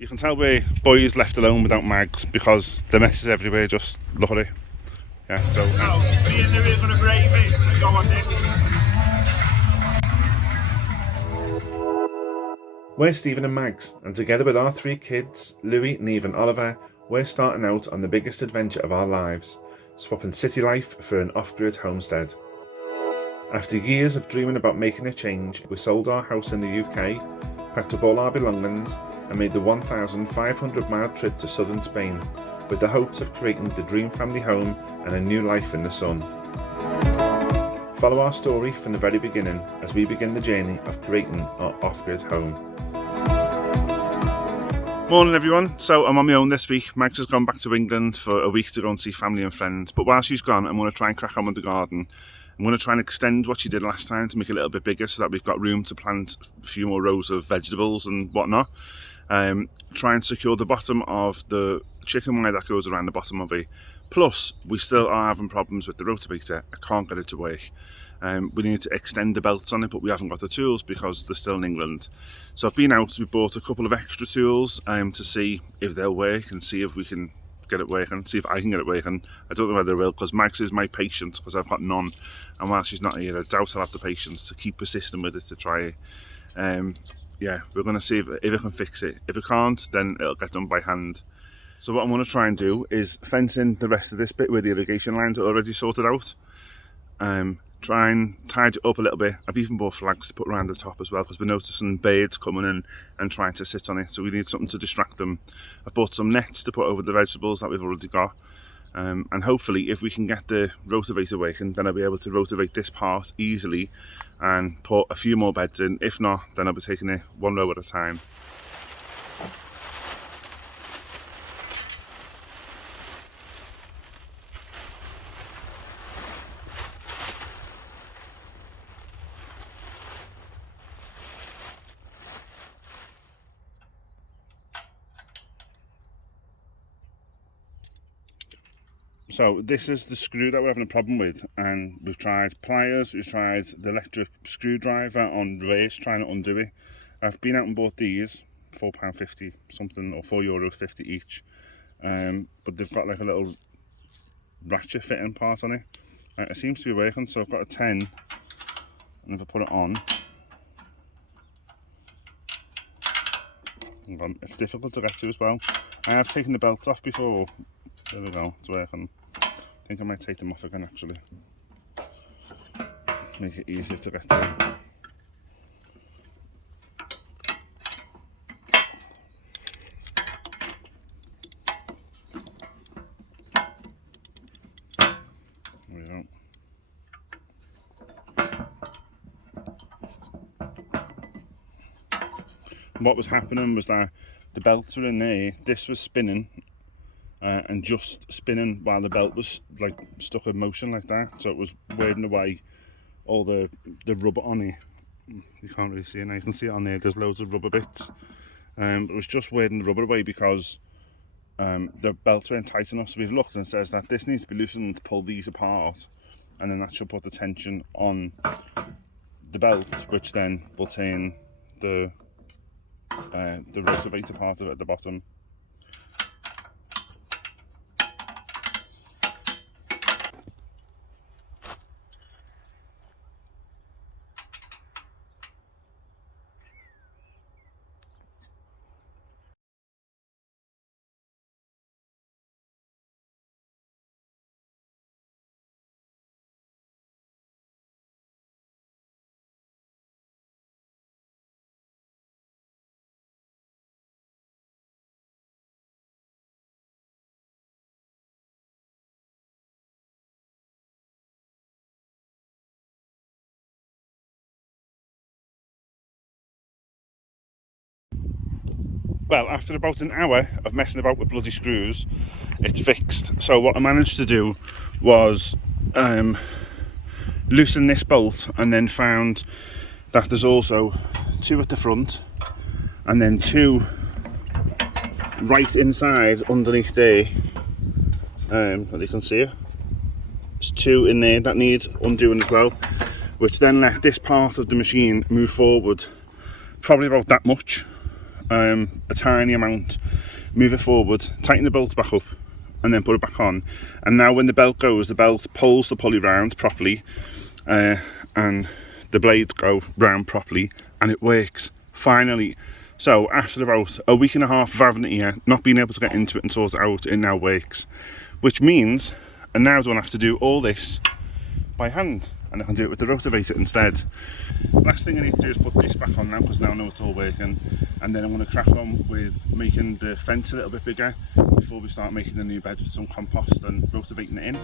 You can tell we're boys left alone without mags because the mess is everywhere. Just look at it. Yeah, so. Me and Louis are going to brave it and go on this. We're Stephen and Mags, and together with our 3 kids, Louis, Neve and Oliver, we're starting out on the biggest adventure of our lives, swapping city life for an off-grid homestead. After years of dreaming about making a change, we sold our house in the UK, packed up all our belongings and made the 1,500-mile trip to southern Spain, with the hopes of creating the dream family home and a new life in the sun. Follow our story from the very beginning as we begin the journey of creating our off-grid home. Morning everyone, so I'm on my own this week. Mags has gone back to England for a week to go and see family and friends, but while she's gone I'm going to try and crack on with the garden. I'm going to try and extend what she did last time to make it a little bit bigger so that we've got room to plant a few more rows of vegetables and whatnot. Try and secure the bottom of the chicken wire that goes around the bottom of it. Plus, we still are having problems with the rotavator. I can't get it to work. We need to extend the belts on it, but we haven't got the tools because they're still in England. So I've been out, we bought a couple of extra tools to see if they'll work and see if we can get it working, see if I can get it working. I don't know whether it will, because Max is my patience, because I've got none, and while she's not here I doubt I'll have the patience to keep persisting with it to try it. Yeah, we're going to see if it can fix it. If it can't, then it'll get done by hand. So what I'm going to try and do is fence in the rest of this bit where the irrigation lines are already sorted out. Try and tide it up a little bit. I've even bought flags to put around the top as well, because we're noticing birds coming in and trying to sit on it, so we need something to distract them. I've bought some nets to put over the vegetables that we've already got, and hopefully if we can get the rotavator working, then I'll be able to rotivate this part easily and put a few more beds in. If not, then I'll be taking it one row at a time. So this is the screw that we're having a problem with, and we've tried pliers, we've tried the electric screwdriver on reverse, trying to undo it. I've been out and bought these, £4.50 something, or €4.50 each, but they've got like a little ratchet fitting part on it. It seems to be working, so I've got a 10, and if I put it on, it's difficult to get to as well. I have taken the belts off before. There we go, it's working. I think I might take them off again actually. Make it easier to get to. There we go. What was happening was that the belts were in there, this was spinning, and just spinning while the belt was like stuck in motion like that, so it was wearing away all the rubber on it. You can't really see it now, you can see it on there, there's loads of rubber bits, but it was just wearing the rubber away because the belts weren't tight enough. So we've looked and it says that this needs to be loosened to pull these apart, and then that should put the tension on the belt, which then will turn the rotavator part of it at the bottom. Well, after about an hour of messing about with bloody screws, it's fixed. So what I managed to do was loosen this bolt, and then found that there's also 2 at the front and then 2 right inside underneath there, that you can see. There's 2 in there that need undoing as well, which then let this part of the machine move forward probably about that much. a tiny amount, move it forward, tighten the bolt back up, and then put it back on. And now when the belt goes, the belt pulls the pulley round properly, and the blades go round properly, and it works finally. So after about a week and a half of having it here, not being able to get into it and sort it out, it now works, which means I now don't have to do all this by hand, and I can do it with the rotavator instead. Last thing I need to do is put this back on now, because now I know it's all working, and then I'm going to crack on with making the fence a little bit bigger before we start making the new bed with some compost and rotavating it in.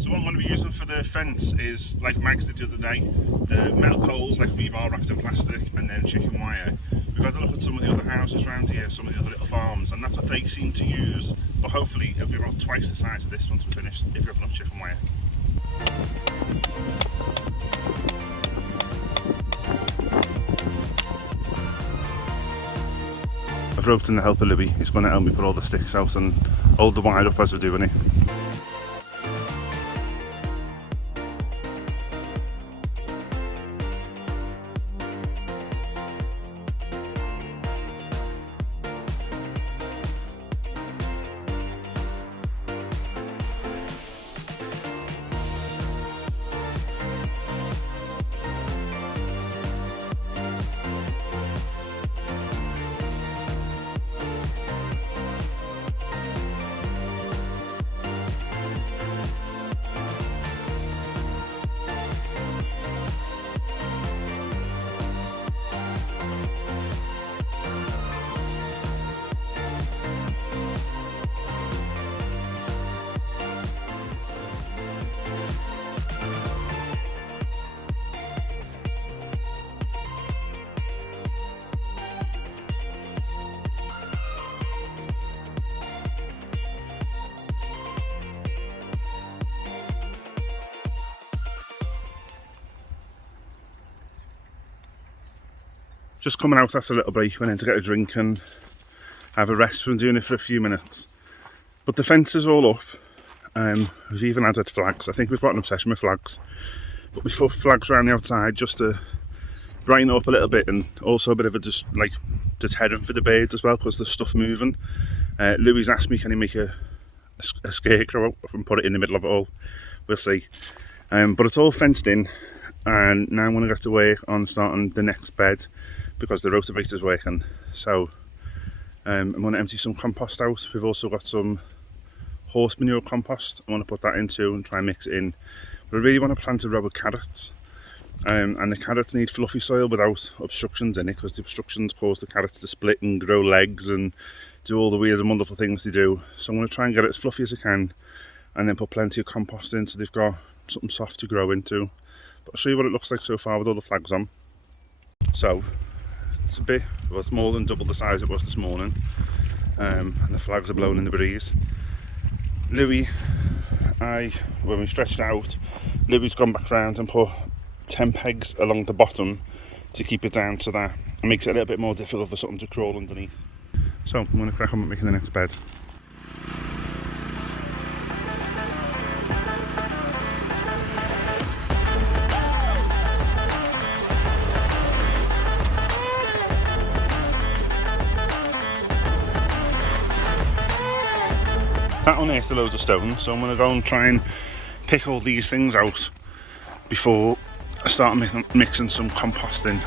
So what I'm going to be using for the fence is, like Max did the other day, the metal poles like rebar wrapped in plastic, and then chicken wire. We've had a look at some of the other houses around here, some of the other little farms, and that's what they seem to use, but hopefully it'll be about twice the size of this once we're finished, if we have enough chicken wire. I've roped in the help of Louis. He's going to help me put all the sticks out and hold the wire up as we're doing it. Just coming out after a little break, went in to get a drink and have a rest from doing it for a few minutes. But the fence is all up. We've even added flags. I think we've got an obsession with flags. But we put flags around the outside just to brighten up a little bit, and also a bit of a just like deterrent for the birds as well, because there's stuff moving. Louis asked me, can he make a scarecrow and put it in the middle of it all? We'll see. But it's all fenced in, and now I'm going to get to work on starting the next bed, because the rotavator's working. So I'm going to empty some compost out. We've also got some horse manure compost I want to put that into and try and mix it in. But I really want to plant a row of carrots, and the carrots need fluffy soil without obstructions in it, because the obstructions cause the carrots to split and grow legs and do all the weird and wonderful things they do. So I'm going to try and get it as fluffy as I can, and then put plenty of compost in so they've got something soft to grow into. But I'll show you what it looks like so far with all the flags on. So it's a bit, well, it's more than double the size it was this morning, and the flags are blowing in the breeze. Louis, when we stretched out, Louis's gone back round and put 10 pegs along the bottom to keep it down, so that it makes it a little bit more difficult for something to crawl underneath. So I'm going to crack on with making the next bed. That unearthed a load of stones, so I'm going to go and try and pick all these things out before I start mixing some compost in.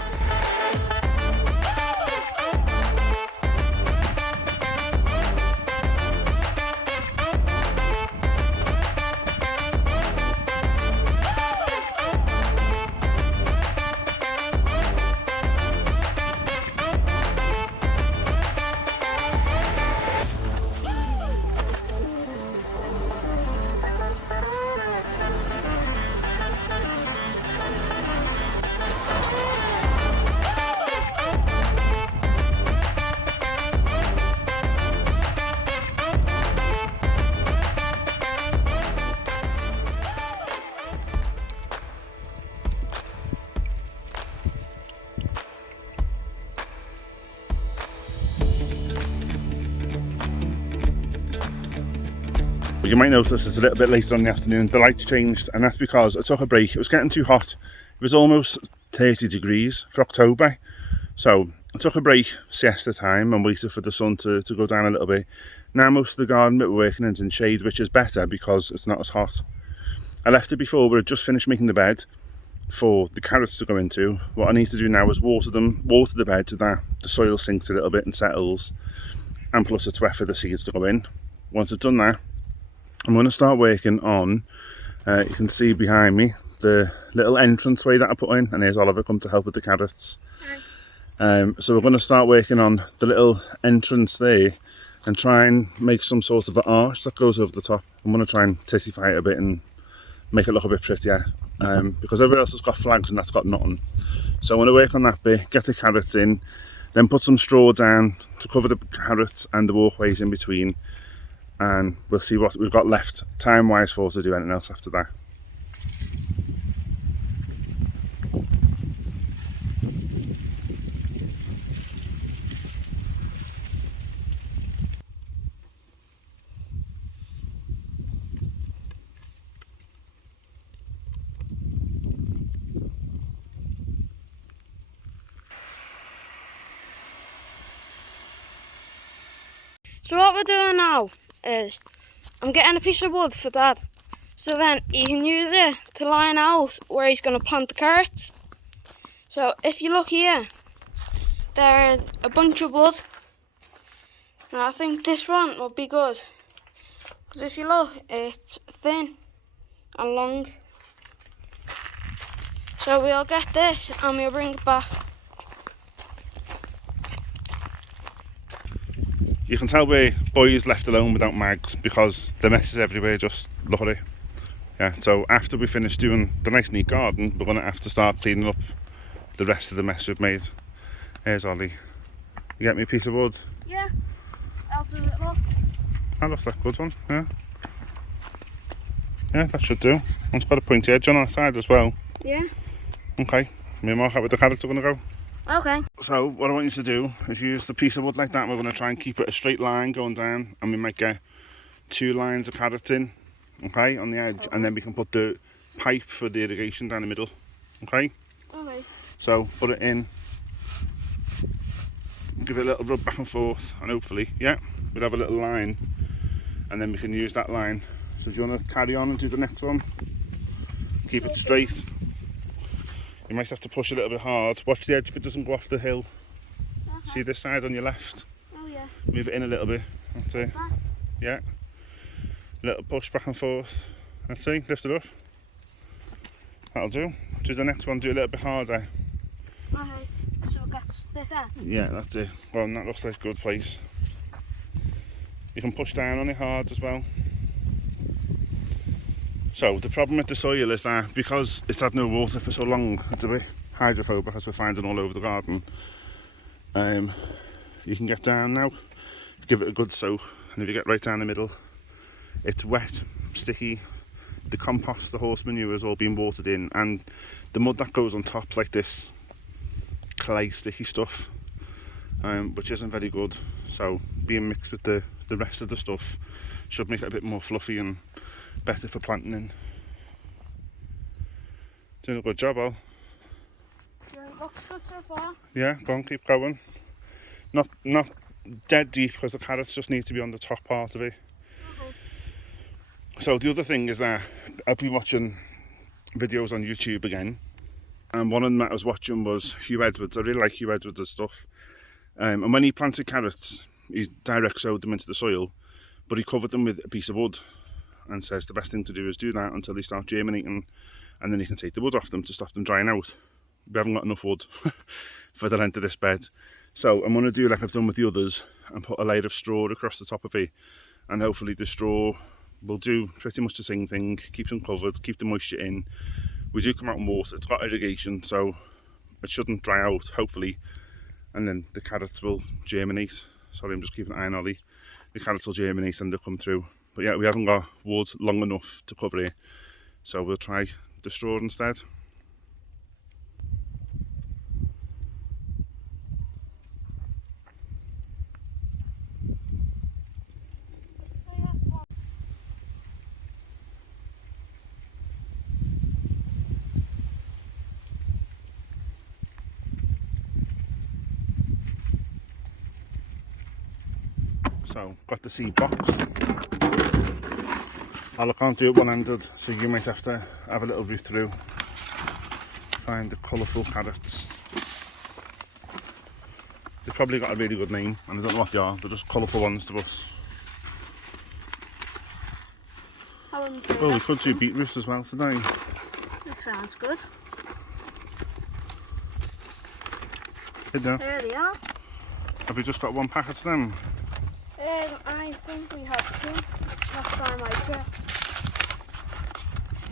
But you might notice it's a little bit later on in the afternoon. The lights changed, and that's because I took a break. It was getting too hot. It was almost 30 degrees for October. So I took a break, siesta time, and waited for the sun to go down a little bit. Now most of the garden that we're working in is in shade, which is better because it's not as hot. I left it before, but I just finished making the bed for the carrots to go into. What I need to do now is water the bed so that the soil sinks a little bit and settles, and plus it's wet for the seeds to go in. Once I've done that, I'm going to start working on, you can see behind me, the little entranceway that I put in, and here's Oliver come to help with the carrots. So we're going to start working on the little entrance there and try and make some sort of an arch that goes over the top. I'm going to try and tissify it a bit and make it look a bit prettier, because everyone else has got flags and that's got nothing. So I want to work on that bit, get the carrots in, then put some straw down to cover the carrots and the walkways in between, and we'll see what we've got left time wise for us to do anything else after that. So what we're doing now is I'm getting a piece of wood for Dad, so then he can use it to line out where he's going to plant the carrots. So if you look here, there's a bunch of wood. Now I think this one will be good, because if you look, it's thin and long. So we'll get this and we'll bring it back. You can tell we're boys left alone without mags because the mess is everywhere, just look at it. Yeah, so after we finish doing the nice neat garden, we're going to have to start cleaning up the rest of the mess we've made. Here's Ollie. You get me a piece of wood? Yeah, I'll do it. Look. That looks like a good one, yeah. Yeah, that should do. It's got a pointy edge on our side as well. Yeah. Okay, me and Mark out with the carrots are going to go. Okay. So what I want you to do is use the piece of wood like that, and we're going to try and keep it a straight line going down, and we might get 2 lines of carrots in, okay, on the edge, okay. And then we can put the pipe for the irrigation down the middle, okay? Okay. So put it in, give it a little rub back and forth, and hopefully, yeah, we'll have a little line, and then we can use that line. So do you want to carry on and do the next one? Keep it straight. You might have to push a little bit hard. Watch the edge if it doesn't go off the hill. Okay. See this side on your left? Oh yeah. Move it in a little bit. That's it. Back. Yeah. Little push back and forth. That's it. Lift it up. That'll do. Do the next one. Do a little bit harder. Okay. So it gets thicker. Yeah, that's it. Well, that looks like a good place. You can push down on it hard as well. So the problem with the soil is that because it's had no water for so long, it's a bit hydrophobic, as we're finding all over the garden. You can get down now, give it a good soak, and if you get right down the middle, it's wet, sticky. The compost, the horse manure has all been watered in, and the mud that goes on top, like this clay sticky stuff, which isn't very good. So being mixed with the rest of the stuff should make it a bit more fluffy and better for planting in. Doing a good job, Al. Yeah, it looks good so far. Yeah, go on, keep going. Not dead deep, because the carrots just need to be on the top part of it. Okay. So the other thing is that I've been watching videos on YouTube again, and one of them that I was watching was Hugh Edwards. I really like Hugh Edwards' stuff. And when he planted carrots, he direct sowed them into the soil, but he covered them with a piece of wood, and says the best thing to do is do that until they start germinating, and then you can take the wood off them to stop them drying out. We haven't got enough wood for the length of this bed, so I'm going to do like I've done with the others and put a layer of straw across the top of it, and hopefully the straw will do pretty much the same thing, keep them covered, keep the moisture in. We do come out in water, it's got irrigation, so it shouldn't dry out, hopefully, and then the carrots will germinate. Sorry, I'm just keeping an eye on Ollie. The carrots will germinate and they'll come through. But yeah, we haven't got wood long enough to cover it, so we'll try the straw instead. So, got the seed box. I can't do it one-handed, so you might have to have a little root through. Find the colourful carrots. They've probably got a really good name, and I don't know what they are. They're just colourful ones to us. I wouldn't say Oh, we that. could do beetroots as well today. That sounds good. Hey there. There they are. Have we just got one packet of them? I think we have two. Last time I checked.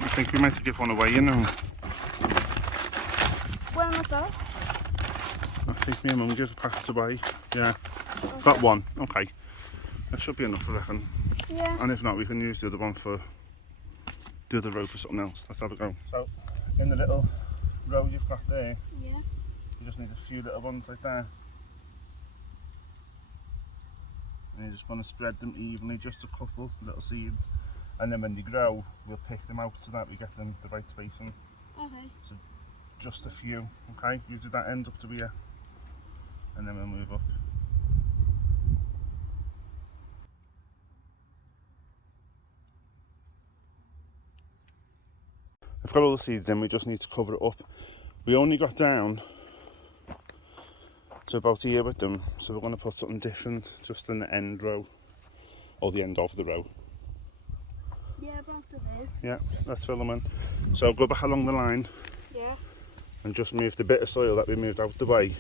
I think we might give one away, you know. When was that? I think me and Mum gives a packet away. Yeah. Okay. Got one. Okay. That should be enough, I reckon. Yeah. And if not, we can use the other one for the other row for something else. Let's have a go. So, in the little row you've got there, Yeah. you just need a few little ones like that. And you're just going to spread them evenly, just a couple little seeds. And then when they grow, we'll pick them out so that we get them the right spacing. Okay. So just a few, okay? You do that end up to here. And then we'll move up. I've got all the seeds in, we just need to cover it up. We only got down to about here with them, so we're going to put something different just in the end row, or the end of the row. Yeah, about to there. Yeah, let's fill them in. So go back along the line. Yeah. And just move the bit of soil that we moved out the way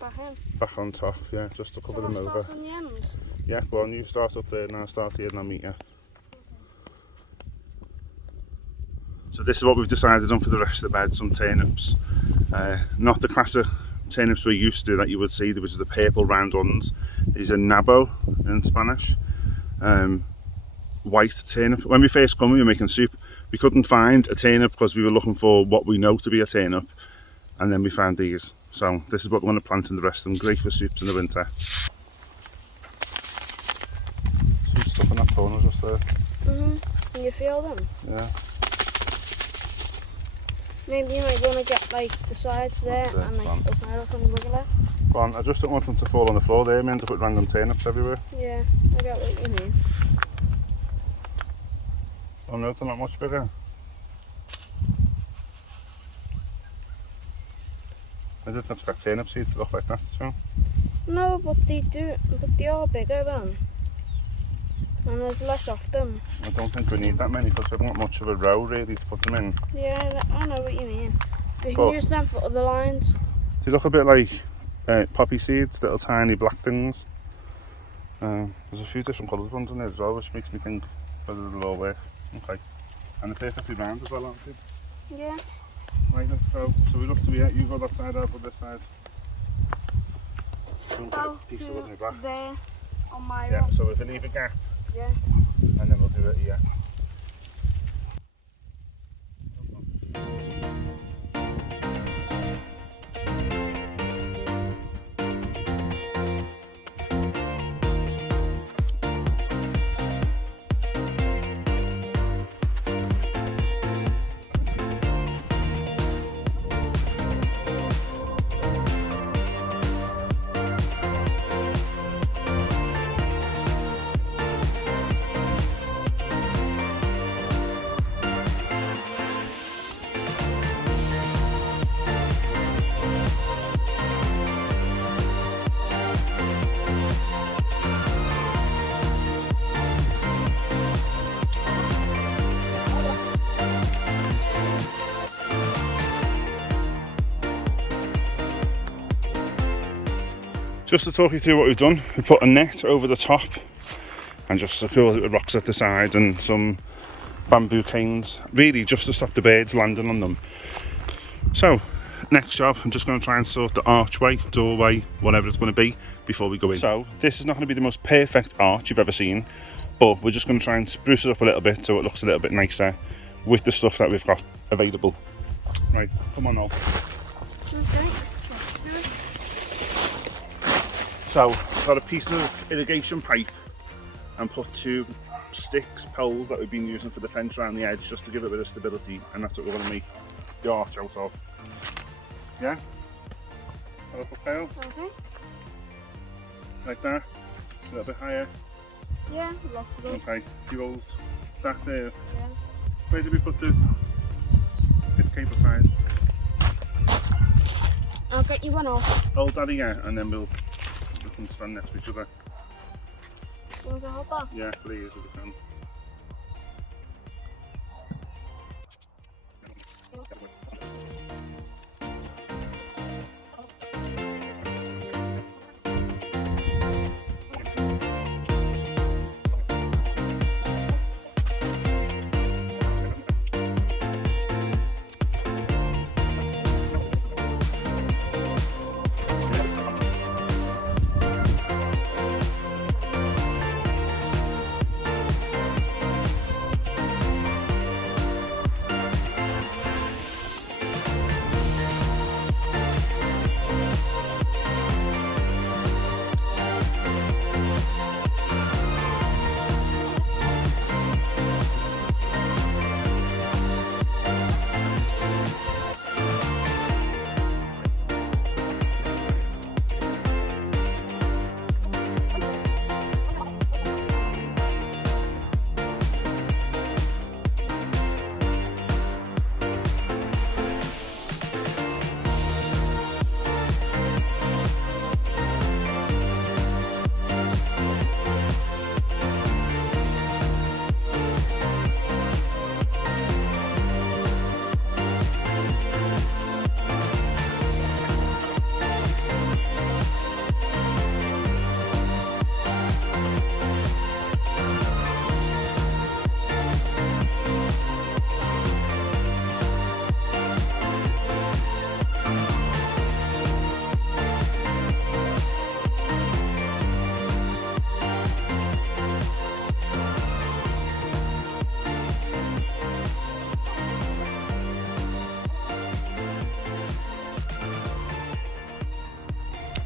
Back in. back on top, yeah, just to cover them over. On the end. Yeah, go on, you start up there and I'll start here and I'll meet you. So this is what we've decided on for the rest of the bed, some turnips. Not the class of turnips we're used to that you would see, which are the purple round ones. These are nabo in Spanish. White turnip. When we first come, we were making soup. We couldn't find a turnip because we were looking for what we know to be a turnip. And then we found these. So this is what we're going to plant in the rest of them. Great for soups in the winter. Some stuff in that corner just there. Can you feel them? Yeah. Maybe you might want to get like the sides there Okay, and like fine. open it up and wiggle it. Go on, I just don't want them to fall on the floor there. We end up with random turnips everywhere. Yeah, I get what you mean. Oh no, they're not much bigger. I didn't expect turnip seeds to look like that, so. No, but they are bigger then. And there's less of them. I don't think we need that many because we haven't got much of a row really to put them in. Yeah, I know what you mean. We can But use them for other lines. they look a bit like poppy seeds, little tiny black things. There's a few different coloured ones in there as well, which makes me think whether they'll all work. Okay. And they're perfectly round as well, aren't they? Yeah. Right, let's go. So we're up to here, you go that side, I'll go this side. Don't get a Go piece of wood in to the back. there on my Yeah, row. so if we leave a gap, Yeah. and then we'll do it here. Just to talk you through what we've done, we put a net over the top and just secured it with rocks at the side and some bamboo canes, really just to stop the birds landing on them. So, next job, I'm just going to try and sort the archway, doorway, whatever it's going to be, before we go in. So, this is not going to be the most perfect arch you've ever seen, but we're just going to try and spruce it up a little bit so it looks a little bit nicer with the stuff that we've got available. Right, come on now. Okay. So, I've got a piece of irrigation pipe and put two sticks, poles that we've been using for the fence around the edge just to give it a bit of stability, and that's what we're going to make the arch out of. Yeah? That look okay? Okay. Like that? A little bit higher. Yeah, lots of them. Okay. Do you hold that there? Yeah. Where did we put the cable ties? I'll get you one off. Hold that again, and then we can stand next to each other. You want to hold that? Yeah, please, if you can.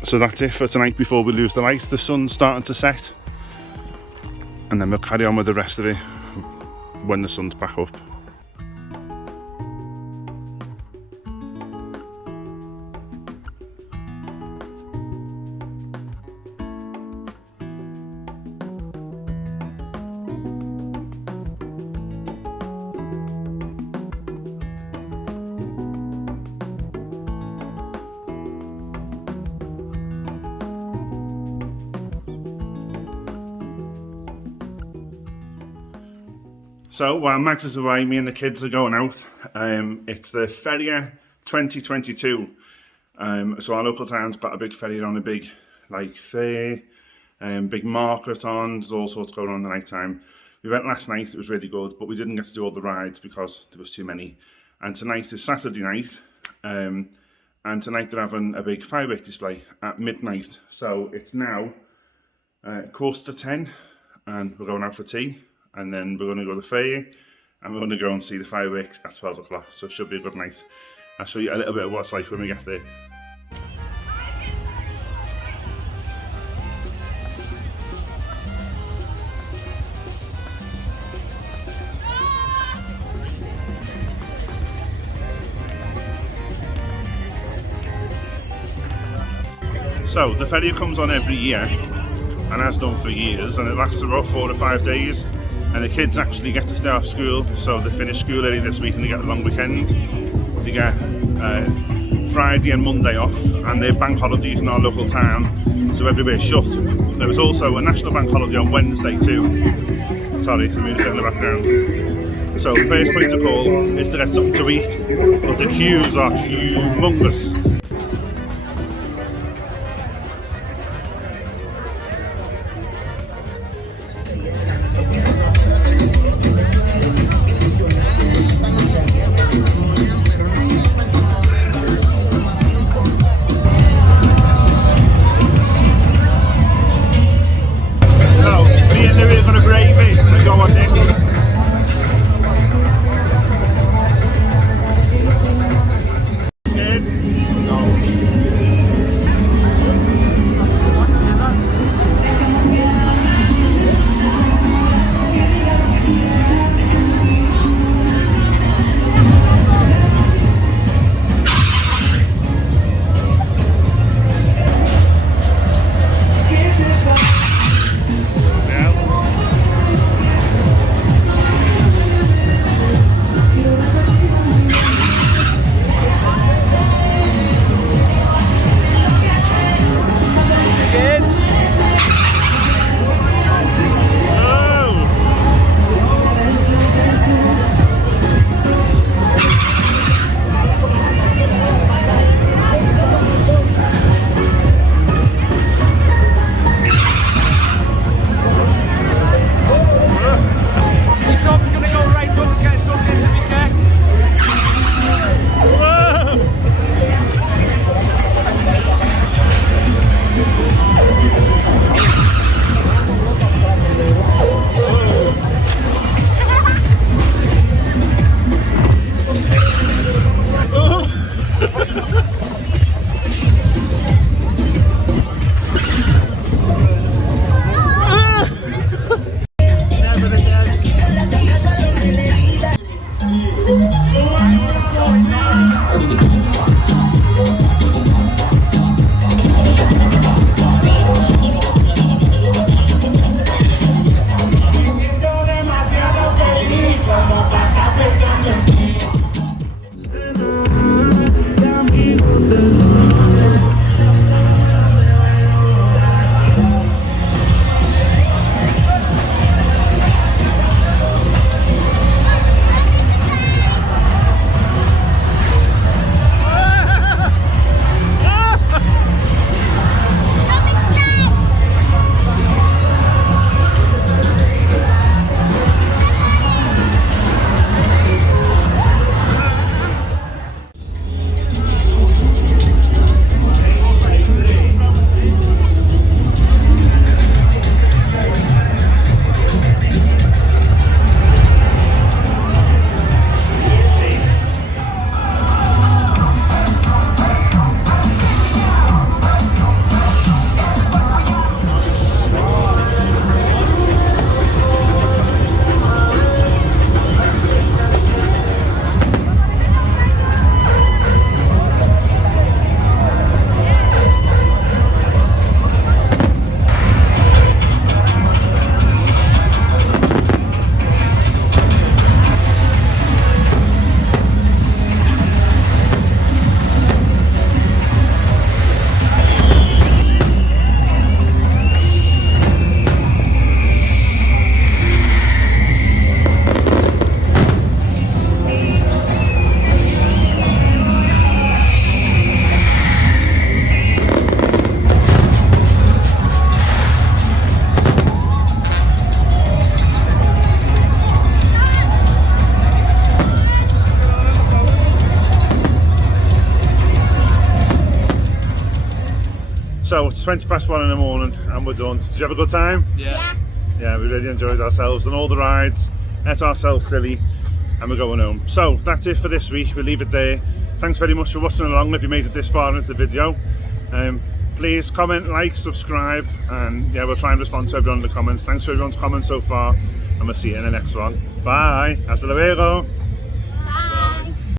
So that's it for tonight before we lose the light. The sun's starting to set, and then we'll carry on with the rest of it when the sun's back up. So while Max is away, me and the kids are going out. It's the Feria 2022. So our local town's got a big ferry on, a big fair, big market on. There's all sorts going on in the night time. We went last night, it was really good, but we didn't get to do all the rides because there was too many. And tonight is Saturday night, and tonight they're having a big fireworks display at midnight. So it's now 9:45, and we're going out for tea. And then we're going to go to the fair, and we're going to go and see the fireworks at 12 o'clock. So it should be a good night. I'll show you a little bit of what it's like when we get there. So the ferry comes on every year, and has done for years, and it lasts about 4 to 5 days. And the kids actually get to stay off school, so they finish school early this week and they get a long weekend. They get Friday and Monday off, and they're bank holidays in our local town, so everywhere's shut. There was also a national bank holiday on Wednesday too. Sorry, the music in the background. So first point of call is to get something to eat, but the queues are humongous. So it's 20 past 1 in the morning and we're done. Did you have a good time? Yeah. Yeah, we really enjoyed ourselves and all the rides, ate ourselves silly, and we're going home. So that's it for this week, we'll leave it there. Thanks very much for watching along if you made it this far into the video. Please comment, like, subscribe, and yeah, we'll try and respond to everyone in the comments. Thanks for everyone's comments so far, and we'll see you in the next one. Bye, hasta luego.